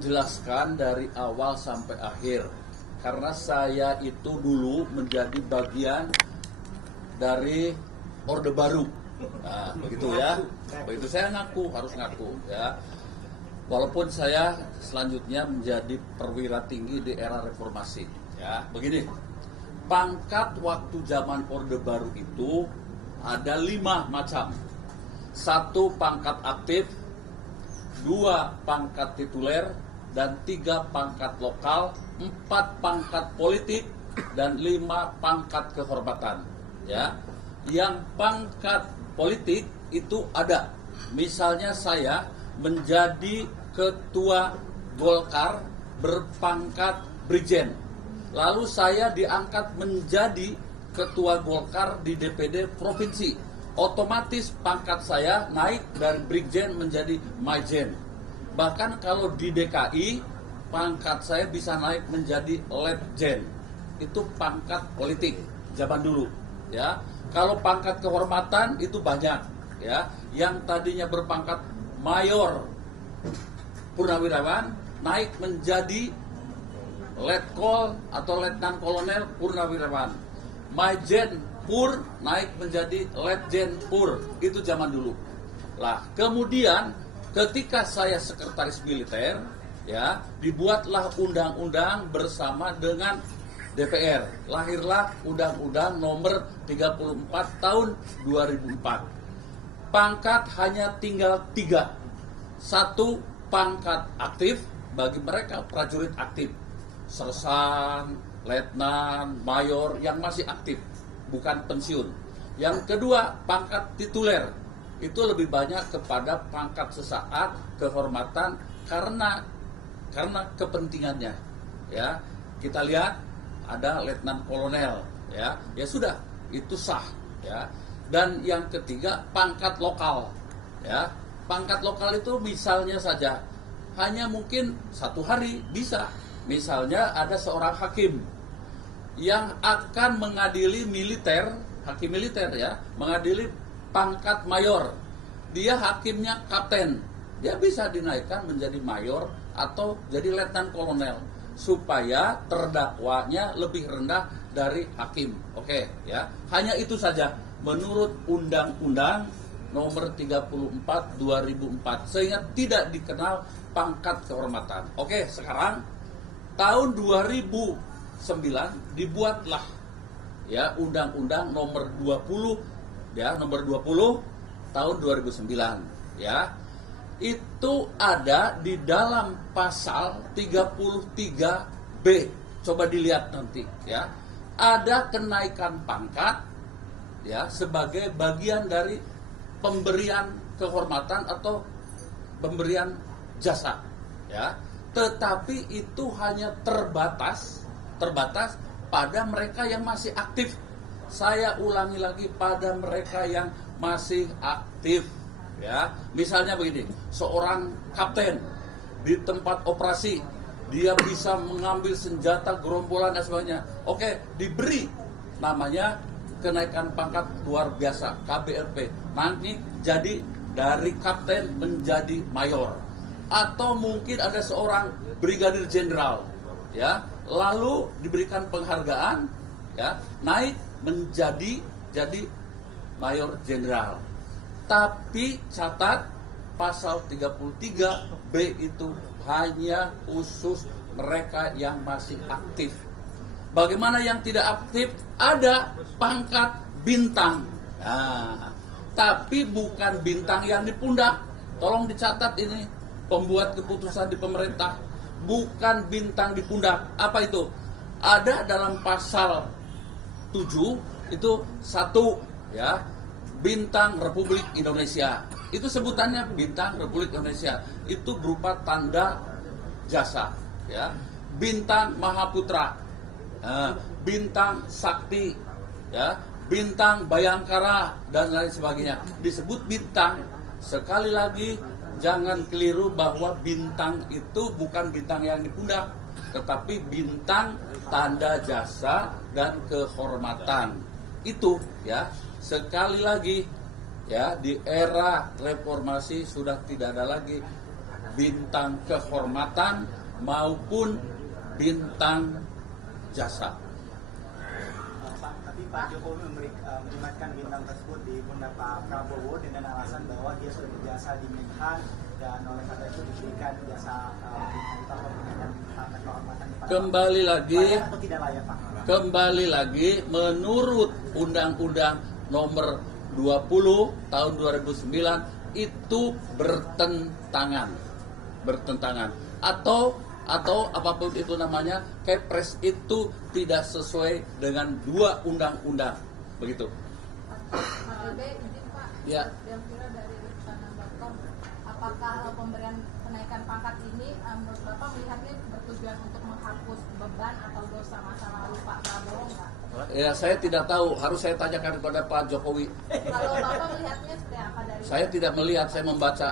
Jelaskan dari awal sampai akhir, karena saya itu dulu menjadi bagian dari Orde Baru. Nah, begitu ya. Begitu saya harus ngaku ya. Walaupun saya selanjutnya menjadi perwira tinggi di era reformasi. Ya, begini. Pangkat waktu zaman Orde Baru itu ada 5 macam. 1 pangkat aktif, 2 pangkat tituler, dan 3 pangkat lokal, 4 pangkat politik, dan 5 pangkat kehormatan. Ya, yang pangkat politik itu ada. Misalnya saya menjadi ketua Golkar berpangkat Brigjen. Lalu saya diangkat menjadi ketua Golkar di DPD provinsi. Otomatis pangkat saya naik dari Brigjen menjadi Majen. Bahkan kalau di DKI, pangkat saya bisa naik menjadi Letjen. Itu pangkat politik zaman dulu, ya. Kalau pangkat kehormatan itu banyak, ya. Yang tadinya berpangkat mayor purnawirawan naik menjadi letkol atau letnan kolonel purnawirawan. Majen Pur naik menjadi Letjen Pur. Itu zaman dulu. Lah, kemudian ketika saya sekretaris militer, ya, dibuatlah undang-undang bersama dengan DPR. Lahirlah Undang-Undang Nomor 34 Tahun 2004. Pangkat hanya tinggal 3. 1 pangkat aktif bagi mereka prajurit aktif. Sersan, letnan, mayor yang masih aktif, bukan pensiun. Yang kedua, pangkat tituler. Itu lebih banyak kepada pangkat sesaat, kehormatan karena kepentingannya. Ya, kita lihat ada letnan kolonel, ya. Ya sudah, itu sah, ya. Dan yang ketiga, pangkat lokal. Ya. Pangkat lokal itu misalnya saja hanya mungkin 1 hari bisa. Misalnya ada seorang hakim yang akan mengadili militer, hakim militer ya, mengadili pangkat mayor. Dia hakimnya kapten. Dia bisa dinaikkan menjadi mayor atau jadi letnan kolonel supaya terdakwanya lebih rendah dari hakim. Oke, ya. Hanya itu saja menurut Undang-Undang Nomor 34 2004 sehingga tidak dikenal pangkat kehormatan. Oke, sekarang tahun 2009 dibuatlah ya Undang-Undang Nomor 20 ya, Nomor 20 tahun 2009 ya. Itu ada di dalam pasal 33B. Coba dilihat nanti ya. Ada kenaikan pangkat ya sebagai bagian dari pemberian kehormatan atau pemberian jasa ya. Tetapi itu hanya terbatas pada mereka yang masih aktif. Saya ulangi lagi, pada mereka yang masih aktif ya. Misalnya begini, seorang kapten di tempat operasi, dia bisa mengambil senjata gerombolan dan sebagainya. Oke, diberi namanya kenaikan pangkat luar biasa KBLP. Nanti jadi dari kapten menjadi mayor. Atau mungkin ada seorang brigadir jenderal ya, lalu diberikan penghargaan ya, naik menjadi mayor jenderal. Tapi catat pasal 33B itu hanya khusus mereka yang masih aktif. Bagaimana yang tidak aktif? Ada pangkat bintang. Nah, tapi bukan bintang yang di pundak. Tolong dicatat ini, pembuat keputusan di pemerintah. Bukan bintang di pundak. Apa itu? Ada dalam pasal 7 itu 1 ya, bintang Republik Indonesia. Itu sebutannya bintang Republik Indonesia. Itu berupa tanda jasa ya. Bintang Mahaputra, bintang Sakti ya, bintang Bayangkara dan lain sebagainya. Disebut bintang. Sekali lagi jangan keliru bahwa bintang itu bukan bintang yang di pundak, tetapi bintang tanda jasa dan kehormatan. Itu ya, sekali lagi ya, di era reformasi sudah tidak ada lagi bintang kehormatan maupun bintang jasa. Tapi Pak Jokowi menyematkan bintang tersebut di pundak Pak Prabowo dengan alasan bahwa dia sudah berjasa di Menhan dan oleh karena itu diberikan jasa bintang dan harta kehormatan. Kembali lagi, layak atau tidak layak, Pak? Kembali lagi menurut Undang-Undang Nomor 20 Tahun 2009 itu bertentangan atau apapun itu namanya, Kepres itu tidak sesuai dengan 2 undang-undang, begitu. izin Pak, Ya. Delvira dari Sana.com, apakah pemberian kenaikan pangkat ini menurut Bapak melihatnya bertujuan untuk menghapus beban atau dosa masa lalu Pak Prabowo nggak? Ya, saya tidak tahu, harus saya tanyakan kepada Pak Jokowi. Kalau Bapak melihatnya seperti apa dari? Saya tidak melihat, saya membaca.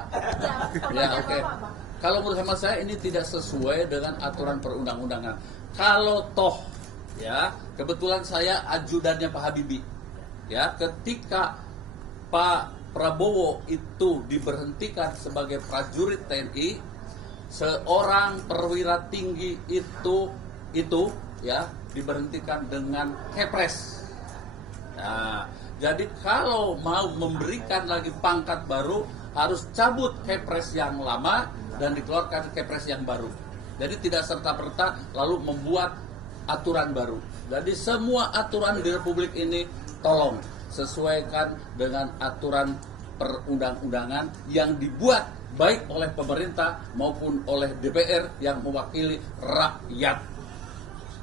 Ya, oke. Kalau menurut hemat saya ini tidak sesuai dengan aturan perundang-undangan. Kalau toh, ya, kebetulan saya ajudannya Pak Habibie. Ya, ketika Pak Prabowo itu diberhentikan sebagai prajurit TNI, seorang perwira tinggi itu ya diberhentikan dengan Kepres. Nah, jadi kalau mau memberikan lagi pangkat baru harus cabut Kepres yang lama dan dikeluarkan Kepres yang baru. Jadi tidak serta-merta lalu membuat aturan baru. Jadi semua aturan di Republik ini tolong sesuaikan dengan aturan perundang-undangan yang dibuat baik oleh pemerintah maupun oleh DPR yang mewakili rakyat.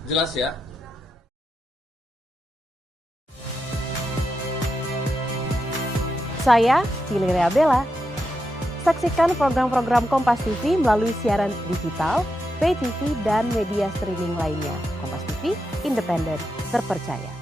Jelas ya? Saya Valeria Bella. Saksikan program-program Kompas TV melalui siaran digital, pay TV, dan media streaming lainnya. Kompas TV, independen, terpercaya.